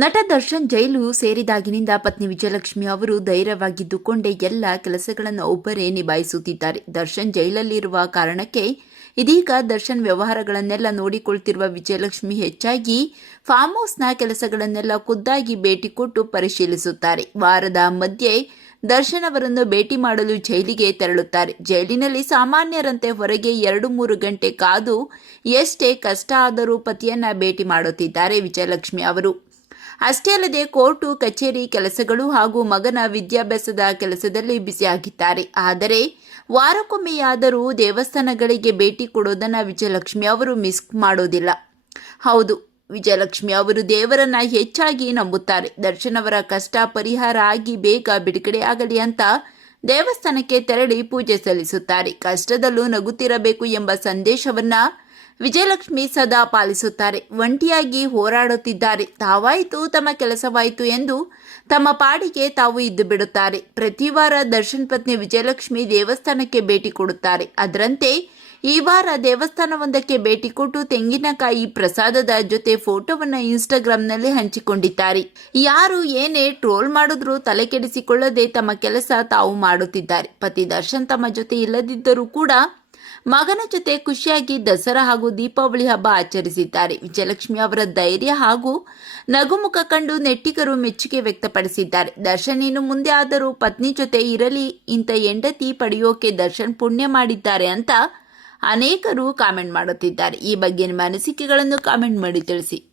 ನಟ ದರ್ಶನ್ ಜೈಲು ಸೇರಿದಾಗಿನಿಂದ ಪತ್ನಿ ವಿಜಯಲಕ್ಷ್ಮಿ ಅವರು ಧೈರ್ಯವಾಗಿದ್ದುಕೊಂಡೇ ಎಲ್ಲ ಕೆಲಸಗಳನ್ನು ಒಬ್ಬರೇ ನಿಭಾಯಿಸುತ್ತಿದ್ದಾರೆ. ದರ್ಶನ್ ಜೈಲಲ್ಲಿರುವ ಕಾರಣಕ್ಕೆ ಇದೀಗ ದರ್ಶನ್ ವ್ಯವಹಾರಗಳನ್ನೆಲ್ಲ ನೋಡಿಕೊಳ್ತಿರುವ ವಿಜಯಲಕ್ಷ್ಮಿ ಹೆಚ್ಚಾಗಿ ಫಾರ್ಮ್ ಹೌಸ್ನ ಕೆಲಸಗಳನ್ನೆಲ್ಲ ಖುದ್ದಾಗಿ ಭೇಟಿ ಕೊಟ್ಟು ಪರಿಶೀಲಿಸುತ್ತಾರೆ. ವಾರದ ಮಧ್ಯೆ ದರ್ಶನ್ ಅವರನ್ನು ಭೇಟಿ ಮಾಡಲು ಜೈಲಿಗೆ ತೆರಳುತ್ತಾರೆ. ಜೈಲಿನಲ್ಲಿ ಸಾಮಾನ್ಯರಂತೆ ಹೊರಗೆ ಎರಡು ಮೂರು ಗಂಟೆ ಕಾದು ಎಷ್ಟೇ ಕಷ್ಟ ಆದರೂ ಪತಿಯನ್ನ ಭೇಟಿ ಮಾಡುತ್ತಿದ್ದಾರೆ ವಿಜಯಲಕ್ಷ್ಮಿ ಅವರು. ಅಷ್ಟೇ ಅಲ್ಲದೆ ಕೋರ್ಟು, ಕಚೇರಿ ಕೆಲಸಗಳು ಹಾಗೂ ಮಗನ ವಿದ್ಯಾಭ್ಯಾಸದ ಕೆಲಸದಲ್ಲಿ ಬ್ಯುಸಿಯಾಗಿದ್ದಾರೆ ಆದರೆ ವಾರಕ್ಕೊಮ್ಮೆಯಾದರೂ ದೇವಸ್ಥಾನಗಳಿಗೆ ಭೇಟಿ ಕೊಡೋದನ್ನ ವಿಜಯಲಕ್ಷ್ಮಿ ಅವರು ಮಿಸ್ ಮಾಡೋದಿಲ್ಲ. ಹೌದು, ವಿಜಯಲಕ್ಷ್ಮಿ ಅವರು ದೇವರನ್ನ ಹೆಚ್ಚಾಗಿ ನಂಬುತ್ತಾರೆ. ದರ್ಶನವರ ಕಷ್ಟ ಪರಿಹಾರ ಆಗಿ ಬೇಗ ಬಿಡುಗಡೆ ಆಗಲಿ ಅಂತ ದೇವಸ್ಥಾನಕ್ಕೆ ತೆರಳಿ ಪೂಜೆ ಸಲ್ಲಿಸುತ್ತಾರೆ. ಕಷ್ಟದಲ್ಲೂ ನಗುತ್ತಿರಬೇಕು ಎಂಬ ಸಂದೇಶವನ್ನ ವಿಜಯಲಕ್ಷ್ಮಿ ಸದಾ ಪಾಲಿಸುತ್ತಾರೆ. ಒಂಟಿಯಾಗಿ ಹೋರಾಡುತ್ತಿದ್ದಾರೆ. ತಾವಾಯಿತು ತಮ್ಮ ಕೆಲಸವಾಯಿತು ಎಂದು ತಮ್ಮ ಪಾಡಿಗೆ ತಾವು ಇದ್ದು ಬಿಡುತ್ತಾರೆ. ಪ್ರತಿ ವಾರ ದರ್ಶನ್ ಪತ್ನಿ ವಿಜಯಲಕ್ಷ್ಮಿ ದೇವಸ್ಥಾನಕ್ಕೆ ಭೇಟಿ ಕೊಡುತ್ತಾರೆ. ಅದರಂತೆ ಈ ವಾರ ದೇವಸ್ಥಾನವೊಂದಕ್ಕೆ ಭೇಟಿ ಕೊಟ್ಟು ತೆಂಗಿನಕಾಯಿ ಪ್ರಸಾದದ ಜೊತೆ ಫೋಟೋವನ್ನ ಇನ್ಸ್ಟಾಗ್ರಾಂನಲ್ಲಿ ಹಂಚಿಕೊಂಡಿದ್ದಾರೆ. ಯಾರು ಏನೇ ಟ್ರೋಲ್ ಮಾಡಿದ್ರೂ ತಲೆ ಕೆಡಿಸಿಕೊಳ್ಳದೆ ತಮ್ಮ ಕೆಲಸ ತಾವು ಮಾಡುತ್ತಿದ್ದಾರೆ. ಪತಿ ದರ್ಶನ್ ತಮ್ಮ ಜೊತೆ ಇಲ್ಲದಿದ್ದರೂ ಕೂಡ ಮಗನ ಜೊತೆ ಖುಷಿಯಾಗಿ ದಸರಾ ಹಾಗೂ ದೀಪಾವಳಿ ಹಬ್ಬ ಆಚರಿಸಿದ್ದಾರೆ. ವಿಜಯಲಕ್ಷ್ಮಿ ಅವರ ಧೈರ್ಯ ಹಾಗೂ ನಗುಮುಖ ಕಂಡು ನೆಟ್ಟಿಗರು ಮೆಚ್ಚುಗೆ ವ್ಯಕ್ತಪಡಿಸಿದ್ದಾರೆ. ದರ್ಶನ್ ಇನ್ನು ಮುಂದೆ ಆದರೂ ಪತ್ನಿ ಜೊತೆ ಇರಲಿ, ಇಂಥ ಹೆಂಡತಿ ಪಡೆಯೋಕೆ ದರ್ಶನ್ ಪುಣ್ಯ ಮಾಡಿದ್ದಾರೆ ಅಂತ ಅನೇಕರು ಕಾಮೆಂಟ್ ಮಾಡುತ್ತಿದ್ದಾರೆ. ಈ ಬಗ್ಗೆ ನಿಮ್ಮ ಅನಿಸಿಕೆಗಳನ್ನು ಕಾಮೆಂಟ್ ಮಾಡಿ ತಿಳಿಸಿ.